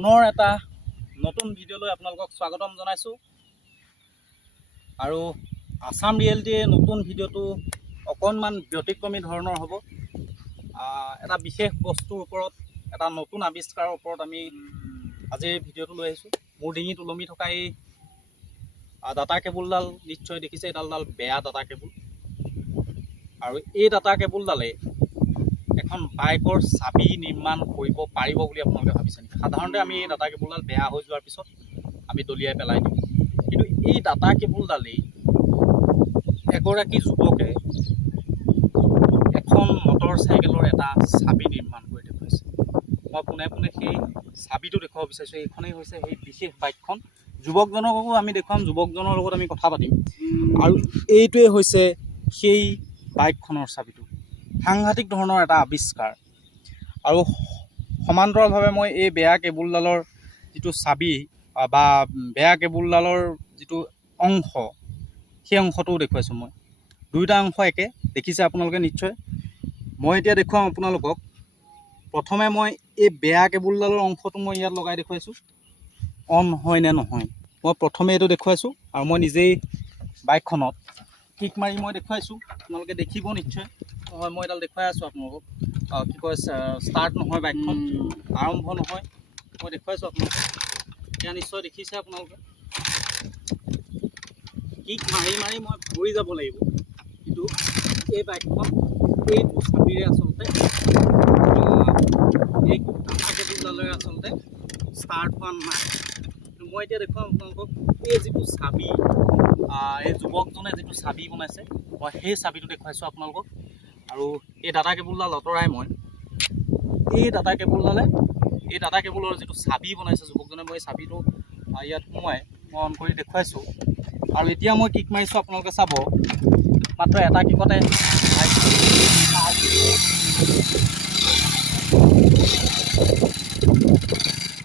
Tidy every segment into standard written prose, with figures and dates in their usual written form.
পুনৰ এটা নতুন ভিডিঅ'লৈ আপোনালোকক স্বাগতম জনাইছোঁ। আৰু আসাম ৰিয়েলিটিৰ নতুন ভিডিঅ'টো অকণমান ব্যতিক্ৰমী ধৰণৰ হ'ব। এটা বিশেষ বস্তুৰ ওপৰত, এটা নতুন আৱিষ্কাৰৰ ওপৰত আমি আজিৰ ভিডিঅ'টো লৈ আহিছোঁ। মোৰ ডিঙিত ওলমি থকা এই ডাটা কেবুলডাল নিশ্চয় দেখিছে, এডাল বেয়া ডাটা কেবুল। আৰু এই ডাটা কেবুলডালে এখন বাইকৰ চাবি নিৰ্মাণ কৰিব পাৰিব বুলি আপোনালোকে ভাবিছে নেকি? সাধাৰণতে আমি এই ডাটা কেবুলডাল বেয়া হৈ যোৱাৰ পিছত আমি দলিয়াই পেলাই দিওঁ, কিন্তু এই ডাটা কেবুলডালেই এগৰাকী যুৱকে এখন মটৰ চাইকেলৰ এটা চাবি নিৰ্মাণ কৰি দেখুৱাইছে। মই পোনে পোনে সেই চাবিটো দেখুৱাব বিচাৰিছোঁ। এইখনেই হৈছে সেই বিশেষ বাইকখন। যুৱকজনকো আমি দেখুৱাম, যুৱকজনৰ লগত আমি কথা পাতিম। আৰু এইটোৱে হৈছে সেই বাইকখনৰ চাবিটো। সাংঘাতিক ধৰণৰ এটা আৱিষ্কাৰ। আৰু সমান্তৰালভাৱে মই এই বেয়া কেবুলডালৰ যিটো চাবি বা বেয়া কেবুলডালৰ যিটো অংশ, সেই অংশটোও দেখুৱাইছোঁ। মই দুয়োটা অংশ একে, দেখিছে আপোনালোকে নিশ্চয়। মই এতিয়া দেখুৱাম আপোনালোকক। প্ৰথমে মই এই বেয়া কেবুলডালৰ অংশটো মই ইয়াত লগাই দেখুৱাইছোঁ, অন হয় নে নহয়। মই প্ৰথমে এইটো দেখুৱাইছোঁ আৰু মই নিজেই বাইকখনত কিক মাৰি মই দেখুৱাইছোঁ। আপোনালোকে দেখিব নিশ্চয়। হয়, মই এডাল দেখুৱাই আছোঁ আপোনালোকক। কি কয়, ষ্টাৰ্ট নহয়, বাইকখন আৰম্ভ নহয়। মই দেখুৱাইছোঁ আপোনালোকক। এতিয়া নিশ্চয় দেখিছে আপোনালোকে। কিক মাৰি মাৰি মই ভাগৰি যাব লাগিব, কিন্তু এই বাইকখন এইটো চাবিৰে আচলতে, এই ডাটা কেবুলডালেৰে আচলতে ষ্টাৰ্ট হোৱা নাই। কিন্তু মই এতিয়া দেখুৱাম আপোনালোকক এই যিটো চাবি, এই যুৱকজনে যিটো চাবি বনাইছে, মই সেই চাবিটো দেখুৱাইছোঁ আপোনালোকক। আৰু এই ডাটা কেবুলডাল আঁতৰাই মই এই ডাটা কেবুলৰ যিটো চাবি বনাইছে যুৱকজনে, মই এই চাবিটো ইয়াত সোমোৱাই মই অন কৰি দেখুৱাইছোঁ। আৰু এতিয়া মই কিক মাৰিছোঁ, আপোনালোকে চাব। মাত্ৰ এটা কিকতে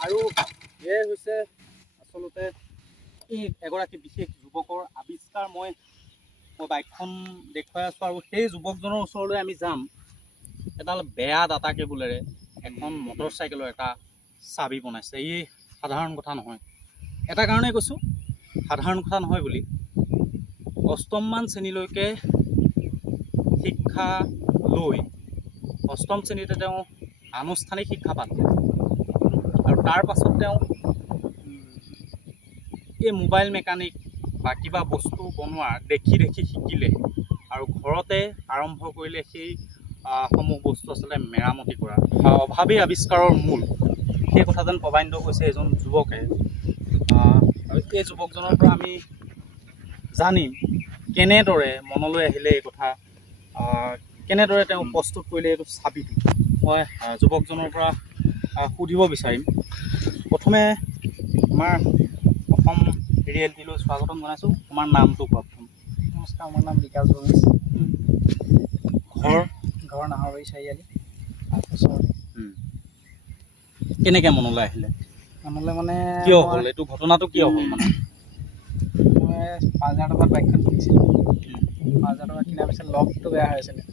আৰু এয়াই হৈছে আচলতে এই এগৰাকী বিশেষ যুৱকৰ আৱিষ্কাৰ। মই বাইকখন দেখুৱাই আছোঁ আৰু সেই যুৱকজনৰ ওচৰলৈ আমি যাম। এডাল বেয়া ডাটা কেবুলেৰে এখন মটৰ চাইকেলৰ এটা চাবি বনাইছে। ই সাধাৰণ কথা নহয়। এটা কাৰণেই কৈছোঁ সাধাৰণ কথা নহয় বুলি। অষ্টমমান শ্ৰেণীলৈকে শিক্ষা লৈ অষ্টম শ্ৰেণীতে তেওঁ আনুষ্ঠানিক শিক্ষা পালে। আৰু তাৰ পাছত তেওঁ এই মোবাইল মেকানিক বা কিবা বস্তু বনোৱা দেখি শিকিলে আৰু ঘৰতে আৰম্ভ কৰিলে সেই সমূহ বস্তু আচলতে মেৰামতি কৰা। অভাৱী আৱিষ্কাৰৰ মূল, সেই কথা যেন প্ৰবান্দ কৈছে এজন যুৱকে। আৰু এই যুৱকজনৰ পৰা আমি জানিম কেনেদৰে মনলৈ আহিলে এই কথা, কেনেদৰে তেওঁ প্ৰস্তুত কৰিলে এইটো চাবিটো। মই যুৱকজনৰ পৰা সুধিব বিচাৰিম। প্ৰথমে আমাৰ অসম ৰিয়েলিটিলৈ স্বাগতম জনাইছোঁ। তোমাৰ নামটো কোৱা। নমস্কাৰ, মোৰ নাম বিকাশ ভূমিজ। ঘৰ নাহৰবাৰী চাৰিআলি ওচৰতে। কেনেকৈ মনলৈ আহিলে? মনলৈ মানে কিয় হ'ল এইটো ঘটনাটো, কিয় হ'ল মানে? মই 5,000 টকাত বাইকখন কিনিছিলোঁ। 5,000 টকা কিনাৰ পিছত লকটো বেয়া হৈ আছিলে।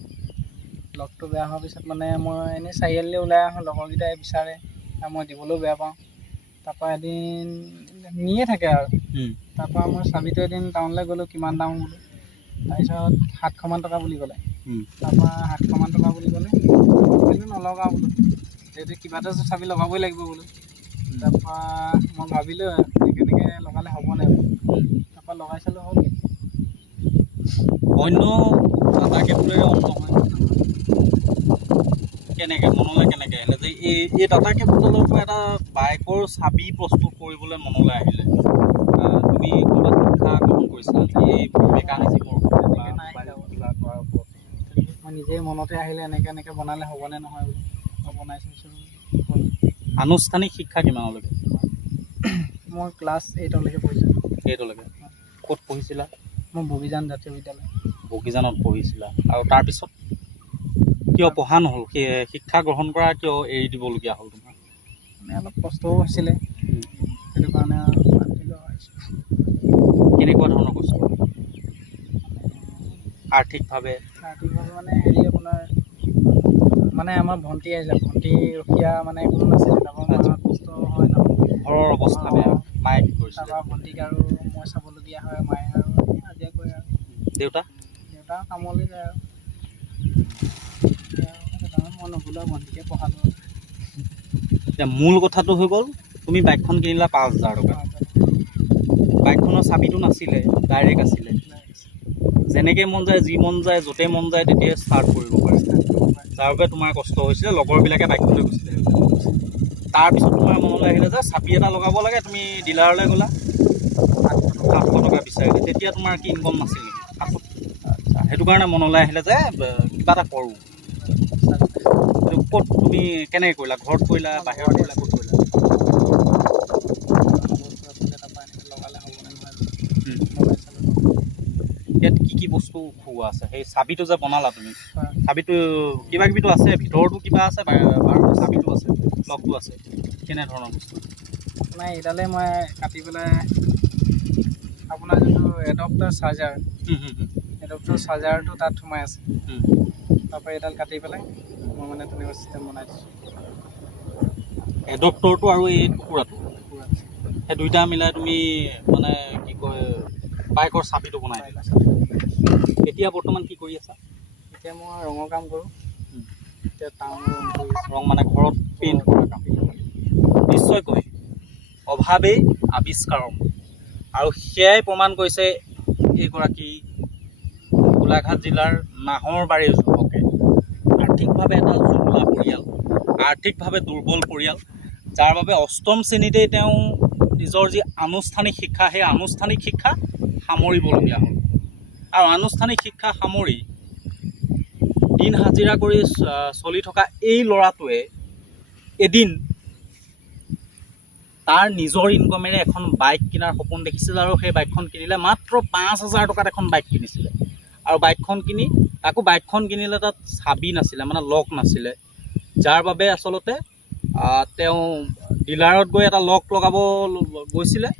লকটো বেয়া হোৱাৰ পিছত মানে মই এনেই চাৰিআলিলৈ ওলাই আহোঁ, লগৰকেইটাই বিচাৰে, মই দিবলৈও বেয়া পাওঁ। তাৰপৰা এদিন নিয়ে থাকে আৰু তাৰপৰা মই চাবিটো এদিন টাউনলৈ গ'লোঁ, কিমান দাম বোলো। তাৰপিছত 700মান টকা বুলি ক'লে। তাৰপৰা 700মান টকা বুলি ক'লে, কিন্তু নলগাওঁ বোলো, যিহেতু কিবা এটা চাবি লগাবই লাগিব বোলো। তাৰপৰা মই ভাবিলোঁ এনেকৈ লগালে হ'বনে বোলো। তাৰপৰা লগাই চালোঁ, হ'ল। অন্য ডাটা কেবুলেৰে অন নহয়। কেনেকৈ মনলৈ কেনেকৈ আহিলে যে এই ডাটা কেবুলডালৰ পৰা এটা বাইকৰ চাবি প্ৰস্তুত কৰিবলৈ মনলৈ আহিলে? তুমি ক'ৰবাত শিক্ষা গ্ৰহণ কৰিছিলা এই মেকানিজিমৰ ওপৰত বা কিবা কৰাৰ ওপৰত? মই নিজেই মনতে আহিলে এনেকৈ বনালে হ'বনে নহয় বুলি মই বনাই চাইছোঁ। আনুষ্ঠানিক শিক্ষা কিমানলৈকে? মই ক্লাছ 8লৈকে পঢ়িছিলোঁ। 8লৈকে? ক'ত পঢ়িছিলা? মই বগীজান জাতীয় বিদ্যালয়। বগীজানত পঢ়িছিলা। আৰু তাৰপিছত কিয় পঢ়া নহ'ল? শিক্ষা গ্ৰহণ কৰা কিয় এৰি দিবলগীয়া হ'ল তোমাৰ? মানে অলপ কষ্টও হৈছিলে, সেইটো কাৰণে কেনেকুৱা ধৰণৰ কষ্ট? আৰ্থিকভাৱে মানে আপোনাৰ মানে আমাৰ ভণ্টি আহিছিলে, ভণ্টি ৰখীয়া মানে কোনো নাছিলে। তাৰপৰা কষ্ট হয় ন, ঘৰৰ অৱস্থা বেয়া, মায়ে কি কৰিছিলে? তাৰপৰা ভণ্টিক আৰু মই চাবলগীয়া হয়, মায়ে আৰু হাজিৰা কৰে আৰু দেউতা দেউতা কামলৈ যায় আৰু সেইকাৰণে মই নগ'লেও ভণ্টিকে পঢ়ালোঁ। এতিয়া মূল কথাটো হৈ গ'ল, তুমি বাইকখন কিনিলা 5,000 টকা। বাইকখনৰ চাবিটো নাছিলে, ডাইৰেক্ট আছিলে। যেনেকৈ মন যায়, যি মন যায়, য'তে মন যায় তেতিয়াই ষ্টাৰ্ট কৰিব পাৰে। যাৰ বাবে তোমাৰ কষ্ট হৈছিলে, লগৰবিলাকে বাইকখন লৈ গৈছিলে। তাৰপিছত তোমাৰ মনলৈ আহিলে যে চাবি এটা লগাব লাগে, তুমি ডিলাৰলৈ গ'লা, 700 টকা বিচাৰিলে। তেতিয়া তোমাৰ কি ইনকম নাছিল নেকি? সেইটো কাৰণে মনলৈ আহিলে যে কিবা এটা কৰোঁ। ক'ত তুমি কেনেকৈ কৰিলা? ঘৰত কৰিলা, বাহিৰত কৰিলা, ক'ত কৰিলা? ইয়াত কি বস্তু খুওৱা আছে? সেই চাবিটো যে বনালা তুমি, চাবিটো কিবা কিবিটো আছে, ভিতৰতো কিবা আছে, বাৰু চাবিটো আছে, লকটো আছে, কেনেধৰণৰ বস্তু? আপোনাৰ এইডালে মই কাটি পেলাই আপোনাৰ যোনটো এডপ্টাৰ চাৰ্জাৰ, এডপ্টাৰ চাৰ্জাৰটো তাত সোমাই আছে। তাৰপৰা এইডাল কাটি পেলাই মই মানে তেনেকুৱা চিষ্টেম বনাই দিছোঁ। এডপ্টৰটো আৰু এই টুকুৰাটো, সেই দুইটা মিলাই তুমি মানে কি কয় বাইকৰ চাবিটো বনাই দিলা। এতিয়া বৰ্তমান কি কৰি আছা? এতিয়া মই ৰঙৰ কাম কৰোঁ। এতিয়া টাউনৰ ৰং মানে ঘৰত পেইণ্ট কৰা কাম। নিশ্চয়কৈ অভাৱেই আৱিষ্কাৰৰ মূল, আৰু সেয়াই প্ৰমাণ কৰিছে এইগৰাকী গোলাঘাট জিলাৰ নাহৰবাৰীৰ যুৱকে। আৰ্থিকভাৱে এটা জুৰুলা পৰিয়াল, আৰ্থিকভাৱে দুৰ্বল পৰিয়াল, যাৰ বাবে 8ম শ্ৰেণীতেই তেওঁ নিজৰ যি আনুষ্ঠানিক শিক্ষা, সেই আনুষ্ঠানিক শিক্ষা সামৰিবলগীয়া হ'ল। আৰু আনুষ্ঠানিক শিক্ষা সামৰি দিন হাজিৰা কৰি চলি থকা এই ল'ৰাটোৱে এদিন তাৰ নিজৰ ইনকমেৰে এখন বাইক কিনাৰ সপোন দেখিছিল, আৰু সেই বাইকখন কিনিলে। মাত্ৰ 5,000 টকাত এখন বাইক কিনিছিলে। আৰু বাইকখন কিনি তাকো বাইকখন কিনিলে তাত চাবি নাছিলে, মানে লক নাছিলে, যাৰ বাবে আচলতে তেওঁ ডিলাৰত গৈ এটা লক লগাব গৈছিলে।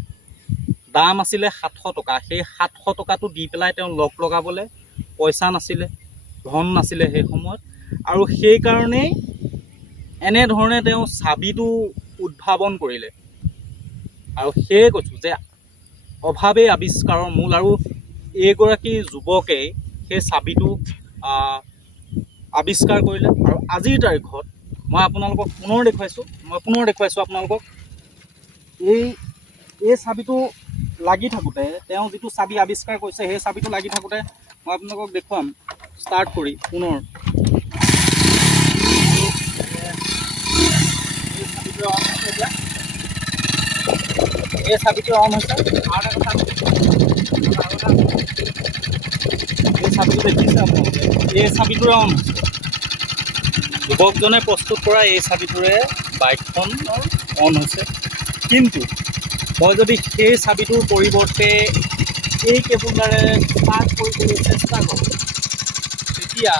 দাম আছিলে 700 টকা। সেই 700 টকাটো দি পেলাই তেওঁ লক লগাবলৈ পইচা নাছিলে, ধন নাছিলে সেই সময়ত, আৰু সেইকাৰণেই এনেধৰণে তেওঁ চাবিটো উদ্ভাৱন কৰিলে। আৰু সেয়ে কৈছোঁ যে অভাৱেই আৱিষ্কাৰৰ মূল, আৰু এইগৰাকী যুৱকে সেই চাবিটো আৱিষ্কাৰ কৰিলে। আৰু আজিৰ তাৰিখত মই আপোনালোকক পুনৰ দেখুৱাইছোঁ আপোনালোকক এই চাবিটো লাগি থাকোঁতে, তেওঁ যিটো চাবি আৱিষ্কাৰ কৰিছে, সেই চাবিটো লাগি থাকোঁতে মই আপোনালোকক দেখুৱাম ষ্টাৰ্ট কৰি পুনৰ। এই চাবিটো অন হৈছে। আৰু এটা কথা, এই চাবিটো দেখিছে আপোনালোকে, এই চাবিটোৰে অন হৈছে। যুৱকজনে প্ৰস্তুত কৰা এই চাবিটোৰে বাইকখন অন হৈছে। কিন্তু মই যদি সেই চাবিটোৰ পৰিৱৰ্তে এই কেবুলডাৰে ষ্টাৰ্ট কৰিবলৈ চেষ্টা কৰোঁ, তেতিয়া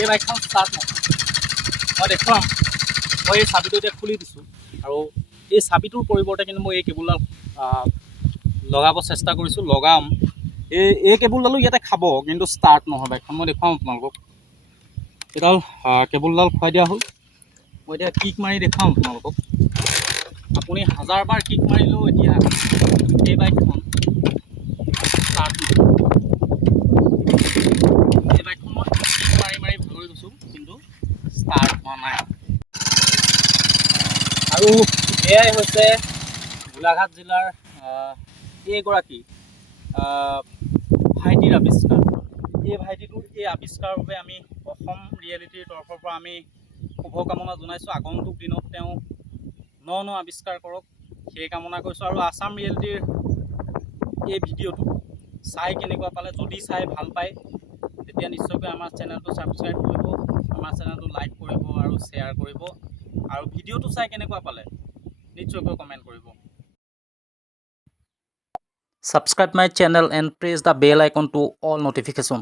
এই বাইকখন ষ্টাৰ্ট নহয়। মই দেখুৱাম, মই এই চাবিটো এতিয়া খুলি দিছোঁ, আৰু এই চাবিটোৰ পৰিৱৰ্তে কিন্তু মই এই কেবুলডাল লগাব চেষ্টা কৰিছোঁ, লগাম। এই কেবুলডালো ইয়াতে খাব, কিন্তু ষ্টাৰ্ট নহয় বাইকখন। মই দেখুৱাম আপোনালোকক। এইডাল কেবুলডাল খুৱাই দিয়া হ'ল। মই এতিয়া কিক মাৰি দেখুৱাম আপোনালোকক। আপুনি 1000বাৰ কিক মাৰিলেও এতিয়া এই বাইকখন ষ্টাৰ্ট নহয়। এই বাইকখন মই কিক মাৰি ভাগৰি গৈছোঁ, কিন্তু ষ্টাৰ্ট হোৱা নাই। আৰু এয়াই হৈছে গোলাঘাট জিলাৰ এইগৰাকী ভাইটিৰ আৱিষ্কাৰ। এই ভাইটিটোৰ এই আৱিষ্কাৰৰ বাবে আমি অসম ৰিয়েলিটিৰ তৰফৰ পৰা আমি শুভকামনা জনাইছোঁ। আগন্তুক দিনত তেওঁ ন আৱিষ্কাৰ কৰক, সেই কামনা কৰিছোঁ। আৰু আছাম ৰিয়েলিটিৰ এই ভিডিঅ'টো চাই কেনেকুৱা পালে, যদি চাই ভাল পায় তেতিয়া নিশ্চয়কৈ আমাৰ চেনেলটো ছাবস্ক্ৰাইব কৰিব, আমাৰ চেনেলটো লাইক কৰিব আৰু শ্বেয়াৰ কৰিব। আৰু ভিডিঅ'টো চাই কেনেকুৱা পালে নিশ্চয়কৈ কমেণ্ট কৰিব। Subscribe my channel and press the bell icon to all notification.